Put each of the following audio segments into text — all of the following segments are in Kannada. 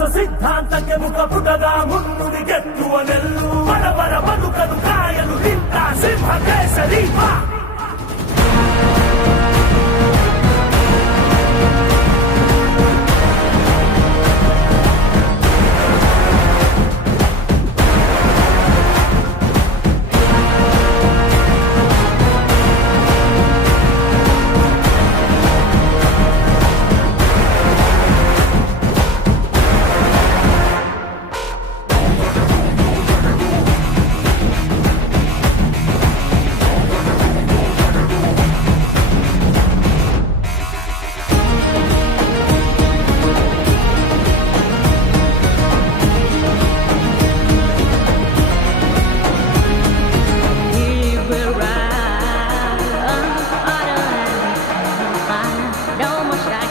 ಬದಲಾಗಿಸ ಸಿದ್ಧಾಂತಕ್ಕೆ ಮುಖ ಪುಟದ ಮುನ್ನುಡಿ ಗೆತ್ತುವನೆಲ್ಲು ಬಡವರ ಬದುಕನು ಕಾಯಲು ನಿಂತ ಸಿಂಹ ಕೇಸರಿ Jack.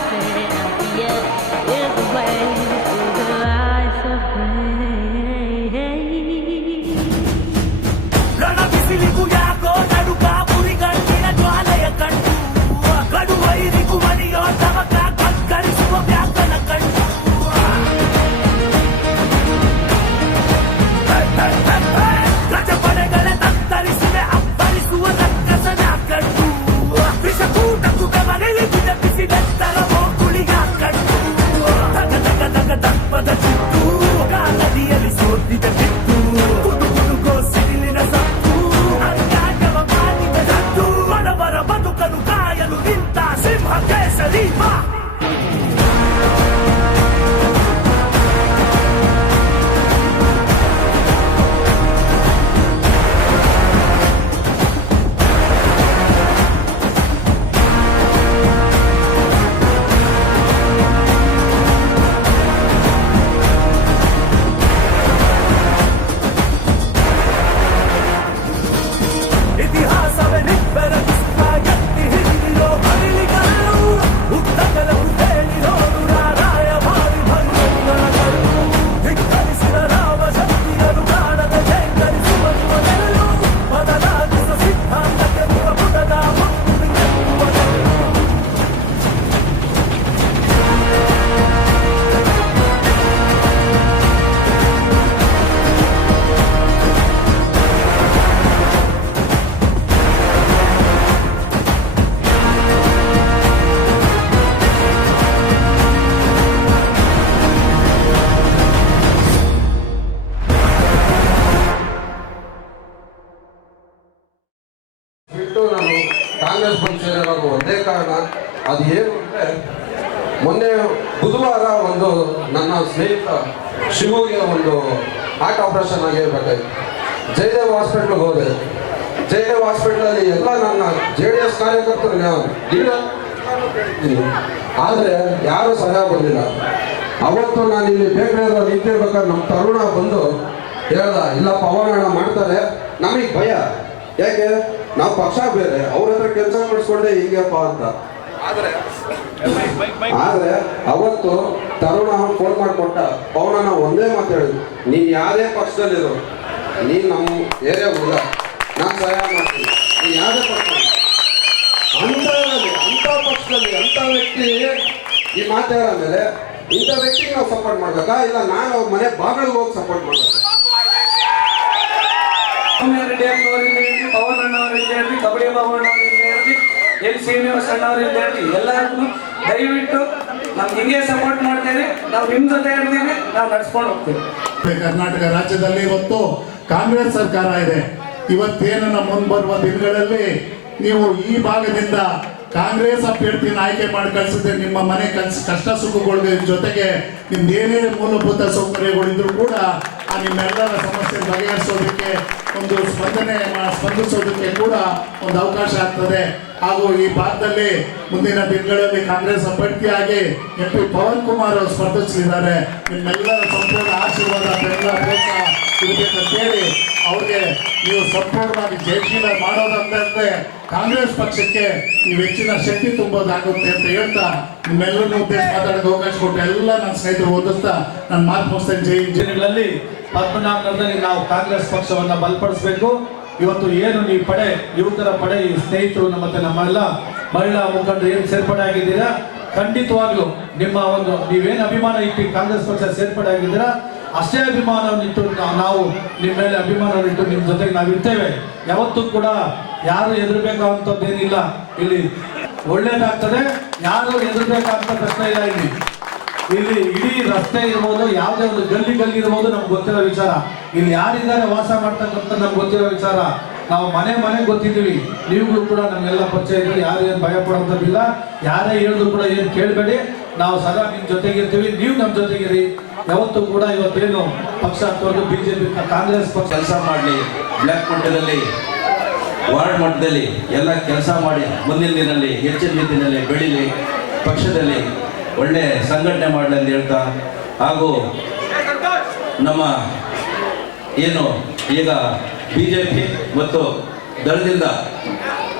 ಯಾರೂ ಸಹಾಯ ಬಂದಿಲ್ಲ. ಅವತ್ತು ನಾನು ಇಲ್ಲಿ ಬೇಕರಿಯಲ್ಲಿ ನಿಂತಿರ್ಬೇಕಾದ್ರೆ ನಮ್ಮ ತರುಣ ಬಂದು ಹೇಳ್ದ ಇಲ್ಲ ಪವನ ಮಾಡ್ತಾರೆ. ನಮಗೆ ಭಯ. ಯಾಕೆ? ನಾವು ಪಕ್ಷ ಬೇರೆ. ಅವ್ರ ಹತ್ರ ಕೆಲಸ ಮಾಡಿಸ್ಕೊಂಡೆ ಹಿಂಗಪ್ಪ ಅಂತ. ಆದ್ರೆ ಆದ್ರೆ ಅವತ್ತು ತರುಣ ಫೋನ್ ಮಾಡಿಕೊಟ್ಟ ಪವನಣ್ಣ ಒಂದೇ ಮಾತಾಡಿದ್ವಿ ನೀನು ನೀನ್ ಯಾವುದೇ ಪಕ್ಷದಲ್ಲಿರೋ ನೀನ್ ನಮ್ಮ ಏರಿಯಾ ಹುಡುಗ ನಾನು ಸಹಾಯ ಮಾಡ್ತೀನಿ. ನೀನ್ ಯಾವುದೇ ಪಕ್ಷ ಅಂತ ಅಂತ ಪಕ್ಷದಲ್ಲಿ ಅಂತ ವ್ಯಕ್ತಿ ಈ ಮಾತಾಡೋದ್ಮೇಲೆ ಇಂಥ ವ್ಯಕ್ತಿಗೆ ನಾವು ಸಪೋರ್ಟ್ ಮಾಡ್ಬೇಕಾ? ಇಲ್ಲ ನಾನು ಅವ್ರ ಮನೆ ಬಾಗಿಲಿಗೆ ಹೋಗಿ ಸಪೋರ್ಟ್ ಮಾಡ್ಬೇಕಾ? ರೆಡ್ಡಿ ಅವರಿಂದ ಹೇಳಿ ಪವನ್ ಅಣ್ಣವರಿಂದ ಹೇಳಿ ಕಬಡ್ಡಿ ಬಾಬಣ್ಣ ಅವರಿಂದ ಹೇಳಿ ಎಲ್ ಶ್ರೀನಿವಾಸ್ ಅಣ್ಣವರಿಂದ ಹೇಳಿ ಎಲ್ಲರಿಗೂ ದಯವಿಟ್ಟು ನಾವು ಹಿಂಗೆ ಸಪೋರ್ಟ್ ಮಾಡ್ತೇವೆ ನಾವು ನಿಮ್ಮ ಜೊತೆ ಇರ್ತೀವಿ ನಾವು ನಡ್ಸ್ಕೊಂಡು ಹೋಗ್ತೀವಿ. ಕರ್ನಾಟಕ ರಾಜ್ಯದಲ್ಲಿ ಇವತ್ತು ಕಾಂಗ್ರೆಸ್ ಸರ್ಕಾರ ಇದೆ. ಇವತ್ತೇನು ನಮ್ಮ ಮುಂಬರುವ ದಿನಗಳಲ್ಲಿ ನೀವು ಈ ಭಾಗದಿಂದ ಕಾಂಗ್ರೆಸ್ ಅಭ್ಯರ್ಥಿನ ಆಯ್ಕೆ ಮಾಡಿ ಕಳಿಸಿದ್ರೆ ನಿಮ್ಮ ಮನೆ ಕಲ್ಸ್ ಕಷ್ಟ ಸುಖಗಳ ಜೊತೆಗೆ ನಿಮ್ದು ಏನೇ ಮೂಲಭೂತ ಸೌಕರ್ಯಗಳಿದ್ರು ಕೂಡ ಆ ನಿಮ್ಮೆಲ್ಲರ ಸಮಸ್ಯೆ ಬಗೆಹರಿಸೋದಕ್ಕೆ ಒಂದು ಸ್ಪಂದನೆ ಸ್ಪಂದಿಸೋದಕ್ಕೆ ಕೂಡ ಒಂದು ಅವಕಾಶ ಆಗ್ತದೆ. ಹಾಗೂ ಈ ಭಾಗದಲ್ಲಿ ಮುಂದಿನ ದಿನಗಳಲ್ಲಿ ಕಾಂಗ್ರೆಸ್ ಅಭ್ಯರ್ಥಿಯಾಗಿ ಎಂ ಪಿ ಪವನ್ ಕುಮಾರ್ ಅವರು ಸ್ಪರ್ಧಿಸಲಿದ್ದಾರೆ. ನಿಮ್ಮೆಲ್ಲರ ಸಂಪೂರ್ಣ ಆಶೀರ್ವಾದ ಬೆಂಬಲ ಪ್ರೋತ್ಸಾಹ ಇರಬೇಕಂತೇಳಿ ಅವ್ರಿಗೆ ನೀವು ಸಂಪೂರ್ಣವಾಗಿ ಜಯಶೀಲ ಮಾಡೋದಂತಂದ್ರೆ ಕಾಂಗ್ರೆಸ್ ಪಕ್ಷಕ್ಕೆ ನೀವು ಹೆಚ್ಚಿನ ಶಕ್ತಿ ತುಂಬೋದಾಗುತ್ತೆ ಅಂತ ಹೇಳ್ತಾ ನಿಮ್ಮೆಲ್ಲರನ್ನು ಉದ್ದೇಶ ಮಾತಾಡೋಕೆ ಅವಕಾಶ ಕೊಟ್ಟು ಎಲ್ಲ ನನ್ನ ಸ್ನೇಹಿತರು ಓದಿಸ್ತಾ ನನ್ನ ಮಾತು ಮುಗಿಸ್ತೇನೆ ಜೈ ಇಂಜಿನಿಯರ್ಗಳಲ್ಲಿ ಪದ್ಮನಾಭನಗರದಲ್ಲಿ ನಾವು ಕಾಂಗ್ರೆಸ್ ಪಕ್ಷವನ್ನು ಬಲಪಡಿಸಬೇಕು. ಇವತ್ತು ಏನು ನೀವು ಪಡೆ, ಯುವಕರ ಪಡೆ, ಈ ಸ್ನೇಹಿತರು ಮತ್ತೆ ನಮ್ಮೆಲ್ಲ, ಮಹಿಳಾ ಮುಖಂಡರು ಏನು ಸೇರ್ಪಡೆ ಆಗಿದ್ದೀರಾ? ಖಂಡಿತವಾಗ್ಲೂ ನಿಮ್ಮ ಒಂದು ನೀವೇನು ಅಭಿಮಾನ ಇಟ್ಟು ಕಾಂಗ್ರೆಸ್ ಪಕ್ಷ ಸೇರ್ಪಡೆ ಆಗಿದ್ದೀರಾ? ಅಷ್ಟೇ ಅಭಿಮಾನವನ್ನಿಟ್ಟು ನಾವು ನಿಮ್ಮ ಮೇಲೆ ಅಭಿಮಾನವನ್ನಿಟ್ಟು ನಿಮ್ಮ ಜೊತೆಗೆ ನಾವು ಇರ್ತೇವೆ ಯಾವತ್ತೂ ಕೂಡ ಯಾರು ಹೆದರ್ಬೇಕಾದಂಥದ್ದೇನಿಲ್ಲ ಇಲ್ಲಿ ಒಳ್ಳೇದಾಗ್ತದೆ, ಯಾರು ಹೆದರ್ಬೇಕಾದಂಥ ಪ್ರಶ್ನೆ ಇಲ್ಲ ಇಲ್ಲಿ. ಇಲ್ಲಿ ಇಡೀ ರಸ್ತೆ ಇರ್ಬೋದು, ಯಾವುದೇ ಒಂದು ಗಲ್ಲಿ ಗಲ್ಲಿ ಇರ್ಬೋದು, ನಮ್ಗೆ ಗೊತ್ತಿರೋ ವಿಚಾರ. ಇಲ್ಲಿ ಯಾರಿದ್ದಾರೆ ವಾಸ ಮಾಡ್ತಕ್ಕಂಥ ನಮ್ಗೆ ಗೊತ್ತಿರೋ ವಿಚಾರ. ನಾವು ಮನೆ ಮನೆ ಗೊತ್ತಿದ್ದೀವಿ. ನೀವುಗಳು ಕೂಡ ನಮಗೆಲ್ಲ ಪರಿಚಯ ಇದ್ದೀವಿ ಯಾರು ಏನು ಭಯ ಯಾರೇ ಹೇಳಿದ್ರು ಕೂಡ ಏನು ಕೇಳಬೇಡಿ. ನಾವು ಸದಾ ನಿಮ್ಮ ಜೊತೆಗಿರ್ತೀವಿ, ನೀವು ನಮ್ಮ ಜೊತೆಗಿರಿ. ಯಾವತ್ತೂ ಕೂಡ ಇವತ್ತೇನು ಪಕ್ಷ ತೊರೆದು ಬಿಜೆಪಿ ಕಾಂಗ್ರೆಸ್ ಪಕ್ಷ ಕೆಲಸ ಮಾಡಲಿ, ಬ್ಲಾಕ್ ಮಟ್ಟದಲ್ಲಿ, ವಾರ್ಡ್ ಮಟ್ಟದಲ್ಲಿ ಎಲ್ಲ ಕೆಲಸ ಮಾಡಿ, ಮುಂದಿನ ದಿನದಲ್ಲಿ, ಹೆಚ್ಚಿನ ರೀತಿಯಲ್ಲಿ ಬೆಳೀಲಿ, ಪಕ್ಷದಲ್ಲಿ ಒಳ್ಳೆ ಸಂಘಟನೆ ಮಾಡಲಿ ಅಂತ ಹೇಳ್ತಾ, ಹಾಗೂ ನಮ್ಮ ಏನು ಈಗ ಬಿ ಜೆ ಪಿ ಮತ್ತು ದಳದಿಂದ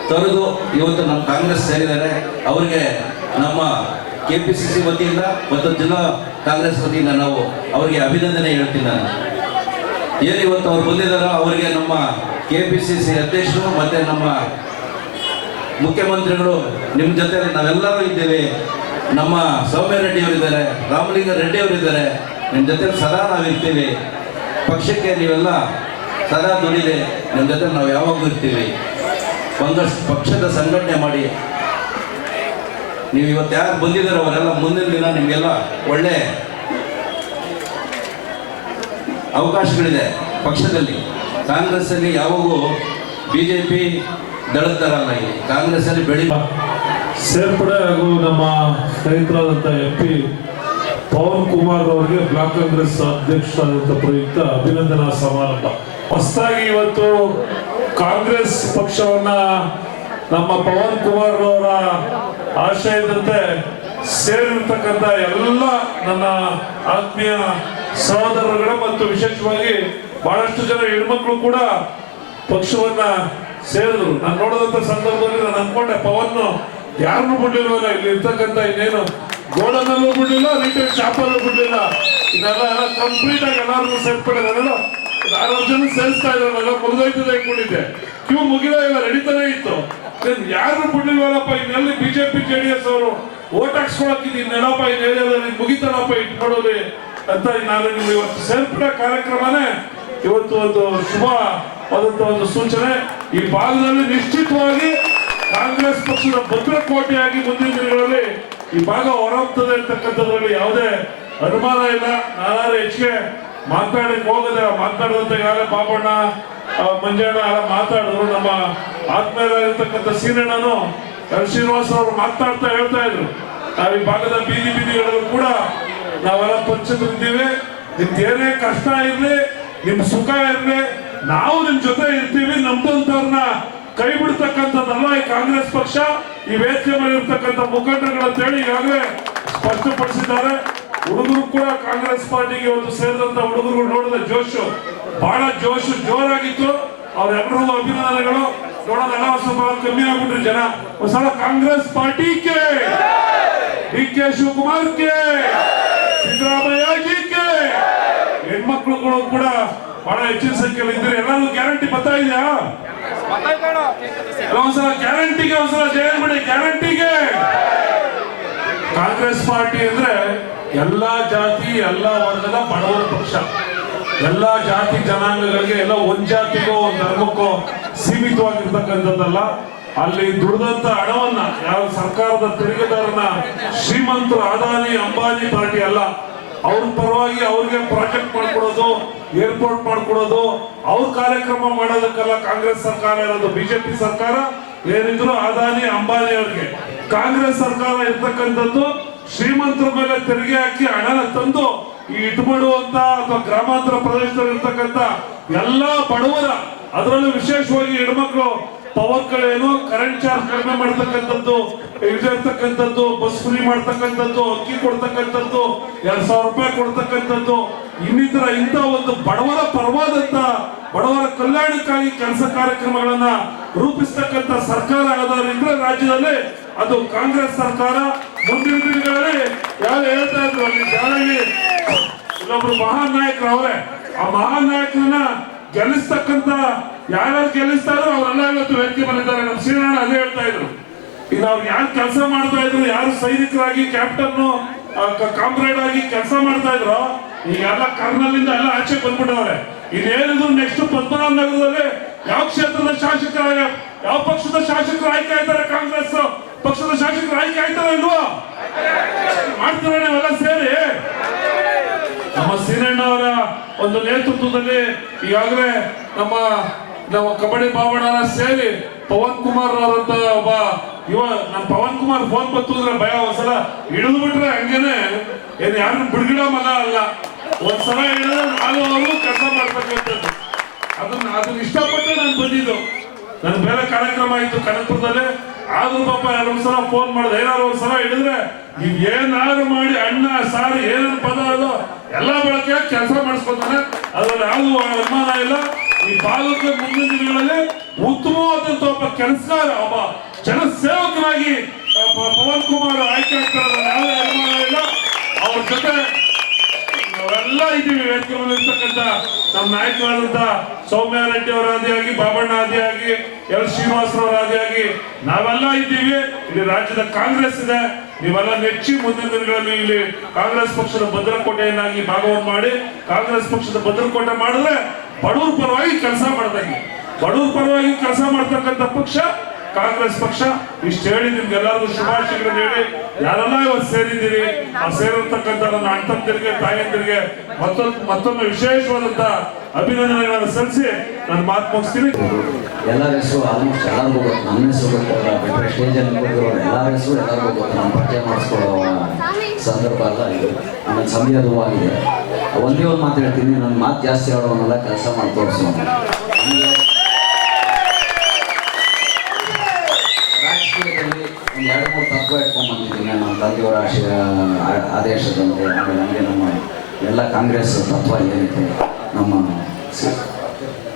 ತೊರೆದು ಇವತ್ತು ನಮ್ಮ ಕಾಂಗ್ರೆಸ್ ಸೇರಿದ್ದಾರೆ, ಅವರಿಗೆ ನಮ್ಮ ಕೆ ಪಿ ಸಿ ಸಿ ವತಿಯಿಂದ ಮತ್ತು ಜಿಲ್ಲಾ ಕಾಂಗ್ರೆಸ್ ವತಿಯಿಂದ ನಾವು ಅವರಿಗೆ ಅಭಿನಂದನೆ ಹೇಳ್ತೀನಿ ನಾನು. ಏನು ಇವತ್ತು ಅವ್ರು ಬಂದಿದ್ದಾರೋ ಅವರಿಗೆ ನಮ್ಮ ಕೆ ಪಿ ಸಿ ಸಿ ಅಧ್ಯಕ್ಷರು ಮತ್ತು ನಮ್ಮ ಮುಖ್ಯಮಂತ್ರಿಗಳು ನಿಮ್ಮ ಜೊತೆ ನಾವೆಲ್ಲರೂ ಇದ್ದೇವೆ. ನಮ್ಮ ಸೌಮ್ಯ ರೆಡ್ಡಿ ಅವರಿದ್ದಾರೆ, ರಾಮಲಿಂಗ ರೆಡ್ಡಿ ಅವರಿದ್ದಾರೆ. ನಿಮ್ಮ ಜೊತೆ ಸದಾ ನಾವಿರ್ತೀವಿ. ಪಕ್ಷಕ್ಕೆ ನೀವೆಲ್ಲ ಸದಾ ದುಡಿದೆ ನಿಮ್ಮ ಜೊತೆ ನಾವು ಯಾವಾಗಲೂ ಇರ್ತೀವಿ. ಒಂದಷ್ಟು ಪಕ್ಷದ ಸಂಘಟನೆ ಮಾಡಿ. ನೀವು ಇವತ್ತು ಯಾರು ಬಂದಿದ್ದಾರೆ ಅವರೆಲ್ಲ? ಮುಂದಿನ ದಿನ ನಿಮಗೆಲ್ಲ ಒಳ್ಳೆ ಅವಕಾಶಗಳಿದೆ ಪಕ್ಷದಲ್ಲಿ. ಕಾಂಗ್ರೆಸ್ಸಲ್ಲಿ ಯಾವಾಗೂ ಬಿ ಜೆ ಪಿ ದಳದ ಇಲ್ಲಿ. ಕಾಂಗ್ರೆಸ್ಸಲ್ಲಿ ಬೆಳಿ ಸೇರ್ಪಡೆ ಹಾಗೂ ನಮ್ಮ ಸ್ನೇಹಿತರಾದಂಥ ಎಂ ಪಿ ಪವನ್ ಕುಮಾರ್ ಅವರಿಗೆ ಬ್ಲಾಕ್ ಕಾಂಗ್ರೆಸ್ ಅಧ್ಯಕ್ಷರಾದಂಥ ಪ್ರಯುಕ್ತ ಅಭಿನಂದನಾ ಸಮಾರಂಭ. ಹೊಸದಾಗಿ ಇವತ್ತು ಕಾಂಗ್ರೆಸ್ ಪಕ್ಷವನ್ನ ನಮ್ಮ ಪವನ್ ಕುಮಾರ್ ಅವರ ಆಶಯದಂತೆ ಸೇರಿರ್ತಕ್ಕಂಥ ಎಲ್ಲ ನನ್ನ ಆತ್ಮೀಯ ಸಹೋದರರುಗಳು ಮತ್ತು ವಿಶೇಷವಾಗಿ ಬಹಳಷ್ಟು ಜನ ಹೆಣ್ಮಕ್ಳು ಕೂಡ ಪಕ್ಷವನ್ನ ಸೇರಿದ್ರು. ನಾನು ನೋಡಿದಂತ ಸಂದರ್ಭದಲ್ಲಿ ನಾನು ಅನ್ಕೊಂಡೆ ಪವನ್ ಯಾರನ್ನು ಬಿಡ್ಲಿಲ್ವಲ್ಲ ಇಲ್ಲಿ ಇರ್ತಕ್ಕಂಥ ಇನ್ನೇನು ಗೋಡನಲ್ಲೂ ಬಿಡ್ಲಿಲ್ಲ ರಿಟೇಲ್ ಶಾಪಲ್ಲೂ ಬಿಡ್ಲಿಲ್ಲ. ಇದೆಲ್ಲ ಕಂಪ್ಲೀಟ್ ಆಗಿ ಎಲ್ಲಾರು ಸೇರ್ಪಡೆ. ನಾನೆಲ್ಲ ಜನ ಸೇರಿಸ್ತಾ ಇದ್ರು ಮುಗಿದೋಯ್ತದೆ ಅನ್ಕೊಂಡಿದ್ದೆ ಕ್ಯೂ ಮುಗಿದ ಇಲ್ಲ, ನಡೀತಾನೆ ಇತ್ತು. ಯಾರು ಬಿಡ್ಲಿಲ್ವಲ್ಲಪ್ಪ ಇನ್ನೆಲ್ಲಿ ಬಿಜೆಪಿ ಜೆ ಡಿ ಎಸ್ ಅವರು ಓಟ್ ಹಾಕ್ಸ್ಕೊಳಕ್ಕಿದ್ದು ನೆನಪ ಇನ್ನು ಏರಿಯಾದಲ್ಲಿ ಮುಗಿತಾನಪ್ಪ ಇಟ್ಕೊಳ್ಳೋದು ಅಂತ ನಾನು ನಿಮ್ಗೆ ಇವತ್ತು ಸೇರ್ಪಡೆ ಕಾರ್ಯಕ್ರಮನೇ ಇವತ್ತು ಒಂದು ಶುಭವಾದಂತ ಒಂದು ಸೂಚನೆ. ಈ ಭಾಗದಲ್ಲಿ ನಿಶ್ಚಿತವಾಗಿ ಕಾಂಗ್ರೆಸ್ ಪಕ್ಷದ ಭದ್ರಕೋಟೆಯಾಗಿ ಮುಂದಿನ ದಿನಗಳಲ್ಲಿ ಈ ಭಾಗ ಹೊರಹೋಗ್ತದೆ ಅಂತಕ್ಕಂಥದ್ರಲ್ಲಿ ಯಾವುದೇ ಅನುಮಾನ ಇಲ್ಲ. ನಾನಾದ್ರೂ ಹೆಚ್ಚಿಗೆ ಮಾತಾಡಕ್ಕೆ ಹೋಗದೆ ಮಾತಾಡದಂತ ಯಾರೇ ಪಾಪಣ್ಣ ಮಂಜಣ್ಣ ಎಲ್ಲ ಮಾತಾಡಿದ್ರು ನಮ್ಮ ಆತ್ಮೀಯರಾಗಿರ್ತಕ್ಕಂಥ ಸೀನಣ್ಣನು ಶ್ರೀನಿವಾಸ ಅವರು ಮಾತಾಡ್ತಾ ಹೇಳ್ತಾ ಇದ್ರು. ನಾವು ಈ ಭಾಗದ ಬೀದಿ ಬೀದಿಗಳಲ್ಲೂ ಕೂಡ ನಾವೆಲ್ಲ ಪರಿಚಿತರಿದ್ದೀವಿ. ನಿಮ್ಗೆ ಏನೇ ಕಷ್ಟ ಇರಲಿ, ನಿಮ್ ಸುಖ ಇರಲಿ, ನಾವು ನಿಮ್ ಜೊತೆ ಇರ್ತೀವಿ. ನಮ್ದಂತವ್ರನ್ನ ಕೈ ಬಿಡ್ತಕ್ಕಂಥದ್ದಲ್ಲ ಈ ಕಾಂಗ್ರೆಸ್ ಪಕ್ಷ ಈ ವೇದಿಕೆ ಮೇಲೆ ಇರ್ತಕ್ಕಂಥ ಹೇಳಿ ಈಗಾಗಲೇ ಸ್ಪಷ್ಟಪಡಿಸಿದ್ದಾರೆ. ಹುಡುಗರು ಕೂಡ ಕಾಂಗ್ರೆಸ್ ಪಾರ್ಟಿಗೆ ಒಂದು ಸೇರಿದಂತ ಹುಡುಗರು ನೋಡಿದ ಜೋಶು, ಬಹಳ ಜೋಶು ಜೋರಾಗಿತ್ತು. ಅವರೆಲ್ಲರಿಗೂ ಅಭಿನಂದನೆಗಳು. ನೋಡೋಣ ಸ್ವಲ್ಪ ಕಮ್ಮಿ ಆಗ್ಬಿಟ್ರಿ ಜನ. ಒಂದ್ಸಲ ಕಾಂಗ್ರೆಸ್ ಪಾರ್ಟಿಗೆ ಡಿ ಕೆ ಶಿವಕುಮಾರ್ ಕೆ. ಸಿದ್ದರಾಮಯ್ಯ ಜಿ ಕೆ. ಹೆಣ್ಮಕ್ಳುಗಳು ಕೂಡ ಬಹಳ ಹೆಚ್ಚಿನ ಸಂಖ್ಯೆಯಲ್ಲಿ ಇದ್ದಾರೆ. ಎಲ್ಲರೂ ಗ್ಯಾರಂಟಿ ಬರ್ತಾ ಇದೆಯಾ? ಒಂದ್ಸಲ ಗ್ಯಾರಂಟಿಗೆ ಒಂದ್ಸಲ ಜಯ ಬಿಡಿ ಗ್ಯಾರಂಟಿಗೆ. ಕಾಂಗ್ರೆಸ್ ಪಾರ್ಟಿ ಅಂದ್ರೆ ಎಲ್ಲಾ ಜಾತಿ, ಎಲ್ಲಾ ವರ್ಗದ ಬಡವರ ಪಕ್ಷ. ಎಲ್ಲಾ ಜಾತಿ ಜನಾಂಗಗಳಿಗೆ ಎಲ್ಲ ಒಂದ್ ಜಾತಿಗೋ, ಒಂದ್ ಧರ್ಮಕ್ಕೋ ಸೀಮಿತವಾಗಿರ್ತಕ್ಕಂಥದ್ದಲ್ಲ, ಅಲ್ಲಿ ದುಡಿದಂತ ಹಣವನ್ನ ಯಾವ ಸರ್ಕಾರದ ತೆರಿಗೆದಾರನ ಶ್ರೀಮಂತರು ಅದಾನಿ ಅಂಬಾನಿ ಪಾರ್ಟಿ ಅಲ್ಲ, ಅವ್ರ ಪರವಾಗಿ ಅವ್ರಿಗೆ ಪ್ರಾಜೆಕ್ಟ್ ಮಾಡ್ಕೊಡೋದು, ಏರ್ಪೋರ್ಟ್ ಮಾಡ್ಕೊಡೋದು, ಅವ್ರ ಕಾರ್ಯಕ್ರಮ ಮಾಡೋದಕ್ಕೆಲ್ಲ ಕಾಂಗ್ರೆಸ್ ಸರ್ಕಾರ ಇರೋದು, ಬಿಜೆಪಿ ಸರ್ಕಾರ, ಏನಿದ್ರು ಅದಾನಿ ಅಂಬಾನಿ ಅವ್ರಿಗೆ. ಕಾಂಗ್ರೆಸ್ ಸರ್ಕಾರ ಇರ್ತಕ್ಕಂಥದ್ದು ಶ್ರೀಮಂತರ ಮೇಲೆ ತೆರಿಗೆ ಹಾಕಿ ಹಣನ ತಂದು ಈ ಇಟ್ಬಿಡುವಂತ ಅಥವಾ ಗ್ರಾಮಾಂತರ ಪ್ರದೇಶದಲ್ಲಿ ಇರ್ತಕ್ಕಂತ ಎಲ್ಲಾ ಬಡವರ, ಅದರಲ್ಲೂ ವಿಶೇಷವಾಗಿ ಹೆಣ್ಮಕ್ಳು ಪವರ್ ಕಡೆಯನ್ನು ಕರೆಂಟ್ ಚಾರ್ಜ್ ಕಡಿಮೆ ಮಾಡ್ತಕ್ಕಂಥದ್ದು ಇರ್ತಕ್ಕಂಥದ್ದು ಬಸ್ ಫ್ರೀ ಮಾಡ್ತಕ್ಕಂಥದ್ದು, ಅಕ್ಕಿ ಕೊಡ್ತಕ್ಕಂಥದ್ದು, ಎರಡ್ ಸಾವಿರ ರೂಪಾಯಿ ಕೊಡ್ತಕ್ಕಂಥದ್ದು, ಇನ್ನಿತರ ಇಂಥ ಒಂದು ಬಡವರ ಪರವಾದಂತ ಬಡವರ ಕಲ್ಯಾಣಕ್ಕಾಗಿ ಕೆಲಸ ಕಾರ್ಯಕ್ರಮಗಳನ್ನ ರೂಪಿಸ್ತಕ್ಕಂಥ ಸರ್ಕಾರ ಯಾವ್ದಾದ್ರು ರಾಜ್ಯದಲ್ಲಿ ಅದು ಕಾಂಗ್ರೆಸ್ ಸರ್ಕಾರ ಮುಂದಿನ ದಿನಗಳಲ್ಲಿ ಯಾರು ಹೇಳ್ತಾ ಇದ್ರು ಅಲ್ಲಿ ಇಲ್ಲೊಬ್ರು ಮಹಾನ್ ನಾಯಕರು ಅವರೇ ಆ ಮಹಾನ್ ನಾಯಕರನ್ನ ಗೆಲ್ಲಿಸ್ತಕ್ಕಂತ ಯಾರ್ಯಾರು ಗೆಲ್ಲಿಸ್ತಾರೋ ಅವರೆಲ್ಲ ಇವತ್ತು ವ್ಯಕ್ತಿ ಬಂದಿದ್ದಾರೆ. ನಮ್ಮ ಶ್ರೀನಾರಾಯಣ ಅದೇ ಹೇಳ್ತಾ ಇದ್ರು. ಈಗ ಅವ್ರು ಯಾರು ಕೆಲಸ ಮಾಡ್ತಾ ಇದ್ರು, ಯಾರು ಸೈನಿಕರಾಗಿ ಕ್ಯಾಪ್ಟನ್ ಕಾಮ್ರೇಡ್ ಆಗಿ ಕೆಲಸ ಮಾಡ್ತಾ ಇದ್ರು ಈಗೆಲ್ಲ ಕರ್ನಲ್ಲಿಂದ ಎಲ್ಲ ಆಚೆ ಬಂದ್ಬಿಟ್ಟವ್ರೆ. ಇನ್ನೇನಿದ್ರು ನೆಕ್ಸ್ಟ್ ಪದ್ಮನಾಭ ನಗರದಲ್ಲಿ ಯಾವ ಕ್ಷೇತ್ರದ ಶಾಸಕರಾಗ, ಯಾವ ಪಕ್ಷದ ಶಾಸಕರು ಆಯ್ಕೆ ಆಯ್ತಾರೆ ಕಾಂಗ್ರೆಸ್ ಪಕ್ಷದ ಶಾಸಕರು ಆಯ್ಕೆ ಆಯ್ತಾರೆ ಇಲ್ವಾ? ಮಾಡ್ತಾರೆ ನಾವೆಲ್ಲ ಸೇರಿ? ನಮ್ಮ ಸೀನಣ್ಣವರ ಒಂದು ನೇತೃತ್ವದಲ್ಲಿ ಈಗಾಗಲೇ ನಮ್ಮ ನಮ್ಮ ಕಬಡ್ಡಿ ಬಾಬಣ್ಣನ ಸೇರಿ ಪವನ್ ಕುಮಾರ್ ಅವರಂತ ಒಬ್ಬ ಇವ ನಮ್ಮ ಪವನ್ ಕುಮಾರ್ ಫೋನ್ ಬತ್ತು ಅಂದ್ರೆ ಭಯ, ಒಂದ್ಸಲ ಹಿಡಿದು ಬಿಟ್ರೆ ಹಂಗೇನೆ. ಏನ್ ಯಾರು ಬಿಡ್ಗಿಡ ಮಗ ಅಲ್ಲ. ಒಂದ್ಸಲ ಹಿಡಿದ್ರೆ ನಾನು ಅವರು ಕೆಲಸ ಮಾಡ್ತಕ್ಕಂಥದ್ದು ಅದನ್ನ ಅದನ್ನ ಇಷ್ಟಪಟ್ಟು ನಾನು ಬಂದಿದ್ದು. ನನ್ ಬೇರೆ ಕಾರ್ಯಕ್ರಮ ಆಯ್ತು ಕನಕಪುರದಲ್ಲಿ. ಆದ್ರೂ ಪಾಪ ಎರಡು ಸಲ ಫೋನ್ ಮಾಡಿದೆ. ಏನಾದ್ರು ಒಂದ್ಸಲ ಹೇಳಿದ್ರೆ ನೀವ್ ಏನಾದ್ರು ಮಾಡಿ ಅಣ್ಣ, ಸಾರಿ ಏನಾದ್ರು ಪದ ಅದು ಎಲ್ಲ ಬಳಕೆ ಕೆಲಸ ಮಾಡಿಸ್ಕೊತಾನೆ. ಅದ್ರಲ್ಲಿ ಯಾವುದು ಅನುಮಾನ ಇಲ್ಲ. ಈ ಭಾಗಕ್ಕೆ ಮುಂದಿನ ದಿನಗಳಲ್ಲಿ ಉತ್ತಮವಾದಂತ ಒಬ್ಬ ಕೆಲಸಗಾರ, ಒಬ್ಬ ಪ- ಪವನ್ ಕುಮಾರ್ ಆಯ್ಕೆ ಆಗ್ತಾರೆ ಯಾವುದೇ ಅನುಮಾನ ಇಲ್ಲ. ಅವ್ರ ಜೊತೆ ನಾವೆಲ್ಲ ಇದ್ದೀವಿ ವೇದಿಕೆ ಮೇಲೆ ಇರ್ತಕ್ಕಂಥ ನಮ್ಮ ನಾಯಕರಾದಂತ ಸೌಮ್ಯ ರೆಡ್ಡಿ ಅವರ ಆದಿಯಾಗಿ ಬಾಬಣ್ಣ ಆದಿಯಾಗಿ ಎಲ್ ಶ್ರೀನಿವಾಸರವರ ಆದಿಯಾಗಿ ನಾವೆಲ್ಲ ಇದ್ದೀವಿ. ಇಲ್ಲಿ ರಾಜ್ಯದ ಕಾಂಗ್ರೆಸ್ ಇದೆ. ನೀವೆಲ್ಲ ನೆಚ್ಚಿ ಮುಂದಿನ ದಿನಗಳಲ್ಲಿ ಇಲ್ಲಿ ಕಾಂಗ್ರೆಸ್ ಪಕ್ಷದ ಭದ್ರಕೋಟೆಯನ್ನಾಗಿ ಭಾಗವನ್ನು ಮಾಡಿ, ಕಾಂಗ್ರೆಸ್ ಪಕ್ಷದ ಭದ್ರಕೋಟೆ ಮಾಡಿದ್ರೆ ಬಡವ್ರ ಪರವಾಗಿ ಕೆಲಸ ಮಾಡ್ದಂಗೆ. ಬಡವ್ರ ಪರವಾಗಿ ಕೆಲಸ ಮಾಡ್ತಕ್ಕಂಥ ಪಕ್ಷ ಕಾಂಗ್ರೆಸ್ ಪಕ್ಷ, ಇಷ್ಟು ಹೇಳಿ ನಿಮ್ಗೆಲ್ಲರಿಗೂ ಶುಭಾಶಯಗಳನ್ನು ಹೇಳಿ, ಯಾರೆಲ್ಲ ಇವತ್ತು ಸೇರಿದ್ದೀರಿ, ಆ ಸೇರಿರ್ತಕ್ಕಂಥ ನನ್ನ ಅಣ್ಣಂದಿರಿಗೆ ತಾಯಂದಿರಿಗೆ ಮತ್ತೊಂದು, ಮತ್ತೊಮ್ಮೆ ವಿಶೇಷವಾದಂತ ಅಭಿನಂದನೆಗಳನ್ನು ಸಲ್ಲಿಸಿ ನಾನು ಮಾತು ಮುಗಿಸ್ತೀನಿ. ಎಲ್ಲರ ಹೆಸರು ಆಲ್ಮೋಸ್ಟ್ ಎಲ್ಲರಿಗೂ ಗೊತ್ತು. ನನ್ನ ಹೆಸರು ಗೊತ್ತಿಲ್ಲ ಬಿಟ್ಟರೆ ಸ್ಟೇಜಲ್ಲಿ ಕೂತಿರೋರು ಎಲ್ಲರ ಹೆಸರು ಎಲ್ಲರಿಗೂ ಗೊತ್ತು. ನಮ್ಮ ಪರಿಚಯ ಮಾಡಿಸ್ಕೊಳ್ಳೋ ಸಂದರ್ಭ ಅಲ್ಲ ಇದು. ಆಮೇಲೆ ಸಮಯದೂ ಆಗಿದೆ. ಒಂದೇ ಒಂದು ಮಾತು ಹೇಳ್ತೀನಿ. ನನ್ನ ಮಾತು ಜಾಸ್ತಿ ಆಡೋನಲ್ಲ ಕೆಲಸ ಮಾಡಿ ತೋರಿಸೋ ರಾಜಕೀಯದಲ್ಲಿ ಒಂದು ಎರಡು ಮೂರು ತತ್ವ ಇಟ್ಕೊಂಡ್ ಬಂದಿದ್ದೀನಿ ನಮ್ಮ ತಂದೆಯವರ ಆಶಯ ಆ- ಆದೇಶದಂತೆ ಆಮೇಲೆ ನನಗೆ ನಮ್ಮ ಎಲ್ಲ ಕಾಂಗ್ರೆಸ್ ತತ್ವ ಏನಿದೆ, ನಮ್ಮ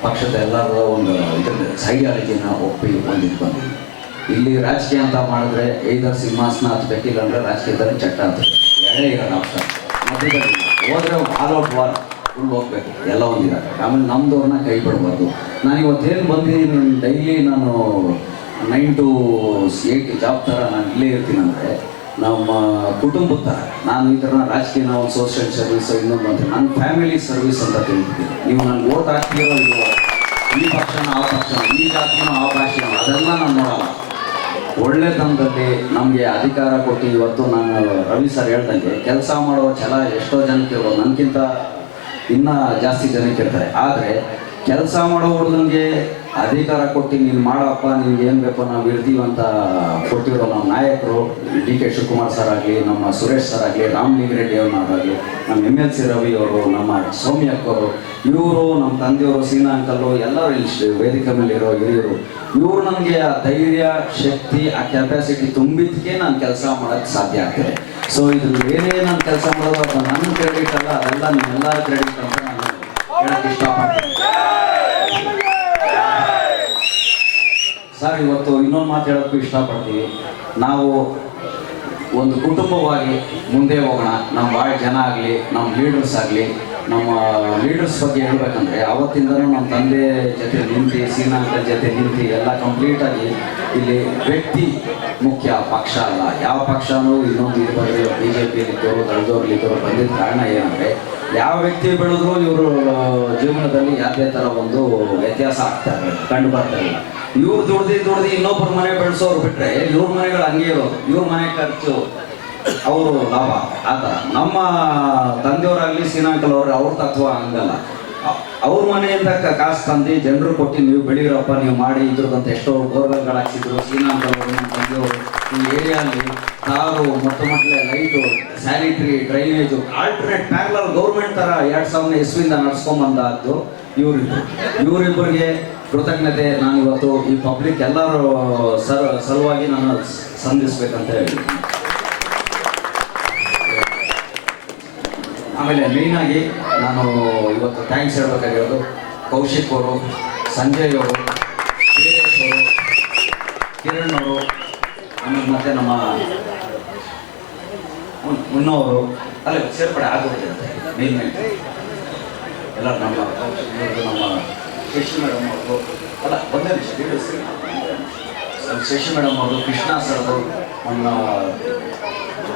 ಪಕ್ಷದ ಎಲ್ಲರ ಒಂದು ಇದನ್ನು ಐಡಿಯಾಲಜಿನ ಒಪ್ಪಿ ಹೊಂದಿದ್ದು ಬಂದಿದೆ ಇಲ್ಲಿ ರಾಜಕೀಯ ಅಂತ ಮಾಡಿದ್ರೆ ಐದರ್ ಸಿಂಹಾಸನ ಹತ್ಬೇಕಿಲ್ಲ ಅಂದರೆ ರಾಜಕೀಯದಲ್ಲಿ ಚಟ್ಟ ಅಂತ ಎರಡೇ ಅಷ್ಟ. ಮಧ್ಯದಲ್ಲಿ ಹೋದ್ರೆ ಆಲ್ ಔಟ್ ವಾರ್ ಫುಲ್ ಹೋಗ್ಬೇಕು. ಎಲ್ಲ ಒಂದಿರತ್ತೆ. ಆಮೇಲೆ ನಮ್ದವ್ರನ್ನ ಕೈ ಬಿಡಬಾರ್ದು. ನಾನು ಇವತ್ತೇನು ಬಂದಿದ್ದೀನಿ ಡೈಲಿ ನಾನು ನೈನ್ ಟು ಏಯ್ಟ್ ಜಾಬ್ ಥರ ನಾನು ಇಲ್ಲೇ ಇರ್ತೀನಿ ನಮ್ಮ ಕುಟುಂಬದ ನಾನು ಈ ಥರ ರಾಜಕೀಯ ನಾವು ಸೋಷಿಯಲ್ ಸರ್ವಿಸ್ ಇನ್ನೊಂದು ಅಂತ ನನ್ನ ಫ್ಯಾಮಿಲಿ ಸರ್ವಿಸ್ ಅಂತ ತಿಳಿದಿದ್ದೀನಿ. ನೀವು ನನಗೆ ಓಟ್ ಹಾಕ್ತಿರೋ ಇಲ್ವೋ, ಈ ಪಕ್ಷನ, ಆ ಪಕ್ಷನ, ಈ ಜಾತಿನ, ಆ ಭಾಷೆನ, ಅದೆಲ್ಲ ನಾನು ನೋಡಲ್ಲ. ಒಳ್ಳೆತನದಲ್ಲಿ ನಮಗೆ ಅಧಿಕಾರ ಕೊಟ್ಟು ಇವತ್ತು ನಾನು ರವಿ ಸರ್ ಹೇಳ್ದಂಗೆ, ಕೆಲಸ ಮಾಡೋ ಛಲ ಎಷ್ಟೋ ಜನಕ್ಕೆ ನನ್ಗಿಂತ ನನಗಿಂತ ಇನ್ನೂ ಜಾಸ್ತಿ ಜನಕ್ಕೆ ಇರ್ತಾರೆ. ಆದರೆ ಕೆಲಸ ಮಾಡೋರು ನನಗೆ ಅಧಿಕಾರ ಕೊಟ್ಟು ನೀನು ಮಾಡಪ್ಪ ನಿಮ್ಗೆ ಏನು ಬೇಕೋ ನಾವು ಇರ್ತೀವಿ ಅಂತ ಕೊಟ್ಟಿರೋ ನಮ್ಮ ನಾಯಕರು, ಡಿ ಕೆ ಶಿವಕುಮಾರ್ ಸರ್ ಆಗಲಿ, ನಮ್ಮ ಸುರೇಶ್ ಸರ್ ಆಗಲಿ ರಾಮಲಿಂಗರೆಡ್ಡಿ ಅವ್ರನ್ನಾಗಲಿ ನಮ್ಮ ಎಂ ಎಲ್ ಸಿ ರವಿ ಅವರು, ನಮ್ಮ ಸೌಮ್ಯಕ್ಕವರು ಇವರು ನಮ್ಮ ತಂದೆಯವರು, ಸೀನಾ ಅಂಕಲ್ಲು ಎಲ್ಲರೂ ಇಲ್ಲಿ ವೇದಿಕೆ ಮೇಲೆ ಇರೋ ಹಿರಿಯರು. ಇವರು ನನಗೆ ಆ ಧೈರ್ಯ, ಶಕ್ತಿ, ಆ ಕೆಪಾಸಿಟಿ ತುಂಬಿದ್ದಕ್ಕೆ ನಾನು ಕೆಲಸ ಮಾಡೋಕ್ಕೆ ಸಾಧ್ಯ ಆಗ್ತದೆ. ಸೊ ಇದು ಏನೇ ನಾನು ಕೆಲಸ ಮಾಡೋದು ಅದು ನನ್ನ ಕ್ರೆಡಿಟ್ ಅಲ್ಲ, ಅದೆಲ್ಲ ನಿಮ್ಮೆಲ್ಲರ ಕ್ರೆಡಿಟ್ ಅಂತ ನಾನು ಹೇಳೋಕ್ಕೆ ಇಷ್ಟಪಡ್ತೀನಿ. ಸರ್, ಇವತ್ತು ಇನ್ನೊಂದು ಮಾತು ಹೇಳೋಕ್ಕೂ ಇಷ್ಟಪಡ್ತೀವಿ. ನಾವು ಒಂದು ಕುಟುಂಬವಾಗಿ ಮುಂದೆ ಹೋಗೋಣ. ನಮ್ಮ ಭಾಳ ಜನ ಆಗಲಿ ನಮ್ಮ ಲೀಡರ್ಸ್ ಆಗಲಿ, ನಮ್ಮ ಲೀಡರ್ಸ್ ಬಗ್ಗೆ ಹೇಳಬೇಕಂದ್ರೆ ಅವತ್ತಿಂದನೂ ನಮ್ಮ ತಂದೆ ಜೊತೆ ನಿಂತು, ಸೀನಾ ಅಂಕಲ್ ಜೊತೆ ನಿಂತು ಎಲ್ಲ ಕಂಪ್ಲೀಟಾಗಿ ಇಲ್ಲಿ ವ್ಯಕ್ತಿ ಮುಖ್ಯ ಪಕ್ಷ ಅಲ್ಲ. ಯಾವ ಪಕ್ಷನೂ ಇನ್ನೊಂದು ಇದು ಬಂದರೆ ಬಿ ಜೆ ಪಿಯಲ್ಲಿದ್ದವರು ದಳದವ್ರಲ್ಲಿದ್ದವರು ಬಂದಿದ್ದ ಕಾರಣ ಏನಂದರೆ ಯಾವ ವ್ಯಕ್ತಿ ಬೆಳೆದ್ರೂ ಇವರು ಜೀವನದಲ್ಲಿ ಯಾವುದೇ ಥರ ಒಂದು ವ್ಯತ್ಯಾಸ ಆಗ್ತಾರೆ ಕಂಡು ಬರ್ತಾರೆ ಇವ್ರು ದುಡ್ದು ದುಡ್ದು ಇನ್ನೊಬ್ಬರ ಮನೆ ಬೆಳೆಸೋರು ಬಿಟ್ರೆ ಇವ್ರ ಮನೆಗಳು ಹಂಗೆ ಇವ್ರ ಮನೆ ಖರ್ಚು, ಅವರು ಲಾಭ. ಆತ ನಮ್ಮ ತಂದೆಯವರಾಗಲಿ ಸೀನಾಂಕಲ್ ಅವ್ರ ಅವ್ರ ತತ್ವ ಹಂಗಲ್ಲ. ಅವ್ರ ಮನೆಯಿಂದ ಕಾಸು ತಂದು ಜನರು ಕೊಟ್ಟು ನೀವು ಬೆಳೀರಪ್ಪ, ನೀವು ಮಾಡಿ ಇದ್ರದಂತ ಎಷ್ಟೋ ಬೋರ್ವೆಲ್ಗಳು ಹಾಕ್ಸಿದ್ರು. ಸೀನಾಂಕಲ್ ಅವರು ತಂದೆಯವರು. ಈ ಏರಿಯಾದಲ್ಲಿ ಕಾರು, ಮೊಟ್ಟ ಮೊದಲೇ light, sanitary, drainage, alternate parallel government ಥರ ಎರಡು ಸಾವಿರದ ಇಸ್ವಿಯಿಂದ ನಡ್ಸ್ಕೊಂಬಂದಾದ್ದು ಇವ್ರಿಬ್ರು. ಇವರಿಬ್ಬರಿಗೆ ಕೃತಜ್ಞತೆ ನಾನು ಇವತ್ತು ಈ ಪಬ್ಲಿಕ್ ಎಲ್ಲರೂ ಸರ್, ಸಲುವಾಗಿ ನಾನು ಸಂಧಿಸ್ಬೇಕಂತ ಹೇಳಿ. ಆಮೇಲೆ ಮೇಯ್ನಾಗಿ ನಾನು ಇವತ್ತು ಥ್ಯಾಂಕ್ಸ್ ಹೇಳ್ಬೇಕಾಗಿರೋದು ಕೌಶಿಕ್ ಅವರು, ಸಂಜಯ್ ಅವರು ವೀರೇಶ್ ಅವರು, ಕಿರಣ್ ಅವರು, ಆಮೇಲೆ ಮತ್ತೆ ನಮ್ಮ ಮುನ್- ಮುನ್ನವರು ಅಲ್ಲ, ಸೇರ್ಪಡೆ ಆಗೋದಿಲ್ಲ ಮೇನ್ ಮೇನ್ ಎಲ್ಲ ನಮ್ಮ ನಮ್ಮ ಶಶಿ ಮೇಡಮ್ ಅವರು ಅಲ್ಲ ಒಂದೇ ನಿಮಿಷ ಶಶಿ ಮೇಡಮ್ ಅವರು ಕೃಷ್ಣ ಸರ್ದು ನಮ್ಮ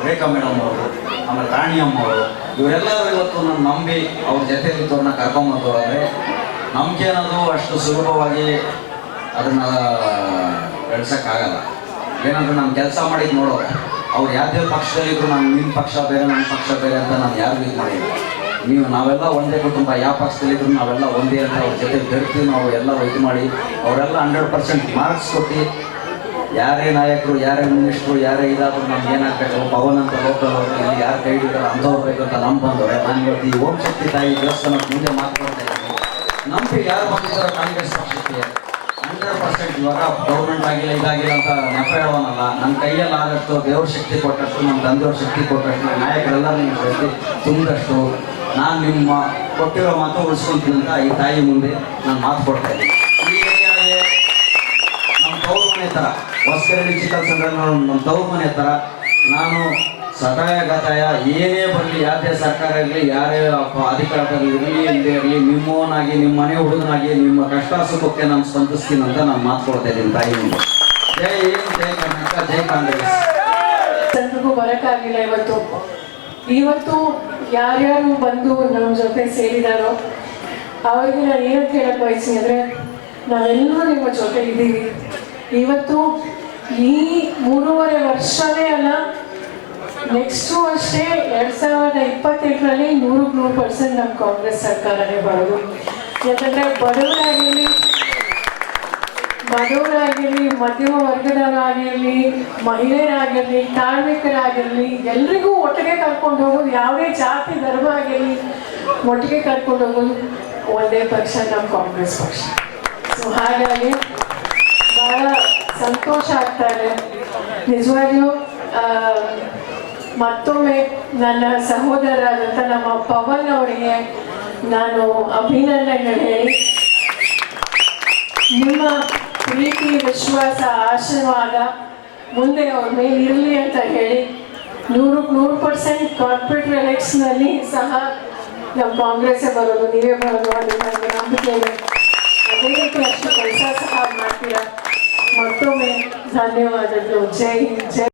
ರೇಖಾ ಮೇಡಮ್ ಅವರು, ಆಮೇಲೆ ರಾಣಿಯಮ್ಮ ಅವರು, ಇವರೆಲ್ಲರೂ ಇವತ್ತು ನನ್ನ ನಂಬಿ ಅವ್ರ ಜೊತೆ ಇದ್ದವ್ರನ್ನ ಕರ್ಕೊಂಬಂದವ್ರೆ. ನಂಬಿಕೆ ಅನ್ನೋದು ಅಷ್ಟು ಸುಲಭವಾಗಿ ಅದನ್ನ ಬೆಳೆಸೋಕ್ಕಾಗಲ್ಲ ಏನಂದ್ರೆ ನಾನು ಕೆಲಸ ಮಾಡಿದ್ ನೋಡೋರು ಅವ್ರು ಯಾವ್ದೇ ಪಕ್ಷದಲ್ಲಿದ್ರು ನಾನು ನಿಮ್ಮ ಪಕ್ಷ ಬೇರೆ ನನ್ನ ಪಕ್ಷ ಬೇರೆ ಅಂತ ನಾನು ಯಾರಿಗೂ ಇದು ಮಾಡಿಲ್ಲ. ನೀವು ನಾವೆಲ್ಲ ಒಂದೇ ಕುಟುಂಬ, ಯಾವ ಪಕ್ಷದಲ್ಲಿದ್ರು ನಾವೆಲ್ಲ ಒಂದೇ ಅಂತ ಅವ್ರ ಜೊತೆ ಬೆರೆತು ನಾವು ಎಲ್ಲ ಇದು ಮಾಡಿ, ಅವರೆಲ್ಲ ಹಂಡ್ರೆಡ್ ಪರ್ಸೆಂಟ್ ಮಾರ್ಕ್ಸ್ ಕೊಟ್ಟು ಯಾರೇ ನಾಯಕರು, ಯಾರೇ ಮಿನಿಸ್ಟ್ರು ಯಾರೇ ಇದಾದ್ರು ನಮ್ಗೆ ಏನಾಗಬೇಕು ಪವನ್ ಅಂತ ಲೋಕಲ್ ಅವರು ಇಲ್ಲಿ ಯಾರು ಕೈ ಹಿಡಿದಾರೆ ಅಂಥವ್ರು ಬೇಕು ಅಂತ ನಮ್ಮ ಬಂದವ್ರೆ. ನಾನು ಇವತ್ತು ಈ ಓಂ ಶಕ್ತಿ ತಾಯಿ ದೇವಸ್ಥಾನ ಮುಂದೆ ಮಾತಾಡ್ತಾ ಇದ್ದೀನಿ. ನಂಬಿ ಯಾರು ಬಂದಿದ್ದಾರೆ ಕಾಂಗ್ರೆಸ್ ಪಕ್ಷಕ್ಕೆ ಹಂಡ್ರೆಡ್ ಪರ್ಸೆಂಟ್ ಇವಾಗ ಗೌರ್ಮೆಂಟ್ ಆಗಿಲ್ಲ, ಇದಾಗಿಲ್ಲ ಅಂತ ನೆಪ ಹೇಳೋನಲ್ಲ. ನನ್ನ ಕೈಯಲ್ಲಿ ಆದಷ್ಟು ದೇವ್ರ ಶಕ್ತಿ ಕೊಟ್ಟಷ್ಟು ನಮ್ಮ ತಂದೆಯವ್ರ ಶಕ್ತಿ ಕೊಟ್ಟಷ್ಟು, ನಾಯಕರೆಲ್ಲ ನಿಮ್ಮ ಶಕ್ತಿ ತುಂಬಿದಷ್ಟು ನಾನು ನಿಮ್ಮ ಕೊಟ್ಟಿರೋ ಮಾತು ಉಳಿಸ್ಕೊಂತೀನಿ ಅಂತ ಈ ತಾಯಿ ಮುಂದೆ ನಾನು ಮಾತು ಕೊಡ್ತಾ ಈ ಏರಿಯಾಗೆ ನಮ್ಮ ತವ್ರ ಮನೆ ಥರ ಹೊಸಕೆರೆ ಡಿಜಿಟಲ್ ಸೆಂಟರ್ ನಮ್ಮ ತವ್ರ ಮನೆ ಥರ ನಾನು ಸತಾಯ ಗತಾಯ, ಏನೇ ಬರಲಿ ಯಾವುದೇ ಸರ್ಕಾರ ಇರಲಿ ಯಾರೇ ಅಧಿಕಾರದಲ್ಲಿ ಇರಲಿ ಇಲ್ಲದೆ ಇರಲಿ, ನಿಮ್ಮವನಾಗಿ, ನಿಮ್ಮ ಮನೆ ಹುಡುಗನಾಗಿ, ನಿಮ್ಮ ಕಷ್ಟ ಸುಖಕ್ಕೆ ನಾನು ಸ್ಪಂದಿಸ್ತೀನಿ ಅಂತ ನಾನು ಮಾತು ಇದ್ದೀನಿ ತಾಯಿ ಮುಂದೆ. ಜೈ ಜೈ ಕರ್ನಾಟಕ, ಜೈ ಕಾಂಗ್ರೆಸ್. ಬರೋಕ್ಕಾಗಿಲ್ಲ ಇವತ್ತು. ಇವತ್ತು ಯಾರ್ಯಾರು ಬಂದು ನಮ್ಮ ಜೊತೆ ಸೇರಿದಾರೋ, ಅವರಿಗೆ ನಾನು ಏನು ಹೇಳಕ್ಕೆ ಬಯಸ್ತೀನಿ ಅಂದರೆ, ನಾವೆಲ್ಲರೂ ನಿಮ್ಮ ಜೊತೆ ಇದ್ದೀವಿ. ಇವತ್ತು ಈ ಮೂರುವರೆ ವರ್ಷವೇ ಅಲ್ಲ ನೆಕ್ಸ್ಟು ಅಷ್ಟೇ ಎರಡು ಸಾವಿರದ ಇಪ್ಪತ್ತೆಂಟರಲ್ಲಿ ನೂರು ನೂರು ಪರ್ಸೆಂಟ್ ನಮ್ಮ ಕಾಂಗ್ರೆಸ್ ಸರ್ಕಾರನೇ ಬರೋದು. ಯಾಕಂದರೆ ಬಡವರಾಗಿರಲಿ ಬಡವರಾಗಿರಲಿ ಮಧ್ಯಮ ವರ್ಗದವರಾಗಿರಲಿ, ಮಹಿಳೆಯರಾಗಿರಲಿ, ಕಾರ್ಮಿಕರಾಗಿರಲಿ, ಎಲ್ರಿಗೂ ಒಟ್ಟಿಗೆ ಕರ್ಕೊಂಡು ಹೋಗೋದು, ಯಾವುದೇ ಜಾತಿ, ಧರ್ಮ ಆಗಿರಲಿ, ಒಟ್ಟಿಗೆ ಕರ್ಕೊಂಡು ಹೋಗೋದು ಒಂದೇ ಪಕ್ಷ, ನಮ್ಮ ಕಾಂಗ್ರೆಸ್ ಪಕ್ಷ. ಸೊ ಹಾಗಾಗಿ ಬಹಳ ಸಂತೋಷ ಆಗ್ತಾ ಇದೆ. ನಿಜವಾಗಿಯೂ ಮತ್ತೊಮ್ಮೆ ನನ್ನ ಸಹೋದರರಾದಂಥ ನಮ್ಮ ಪವನ್ ಅವರಿಗೆ ನಾನು ಅಭಿನಂದನೆ ಹೇಳಿ. ನಿಮ್ಮ ಪ್ರೀತಿ ವಿಶ್ವಾಸ ಆಶೀರ್ವಾದ ಮುಂದೆ ಅವ್ರ ಮೇಲೆ ಇರಲಿ ಅಂತ ಹೇಳಿ ನೂರಕ್ಕೆ ನೂರು ಪರ್ಸೆಂಟ್ ಕಾರ್ಪೊರೇಟ್ ಎಲೆಕ್ಷನಲ್ಲಿ ಸಹ ನಮ್ಮ ಕಾಂಗ್ರೆಸ್ಸೇ ಬರೋದು ನೀವೇ ಬರೋದು ಅದು ನನಗೆ ನಂಬಿಕೆ ಇದೆ. ಅದೇ ರೀತಿ ಅಷ್ಟು ಕೆಲಸ ಸಹ ಮಾಡ್ತೀರಾ. ಮತ್ತೊಮ್ಮೆ ಧನ್ಯವಾದಗಳು. ಜೈ ಹಿಂದ್, ಜೈ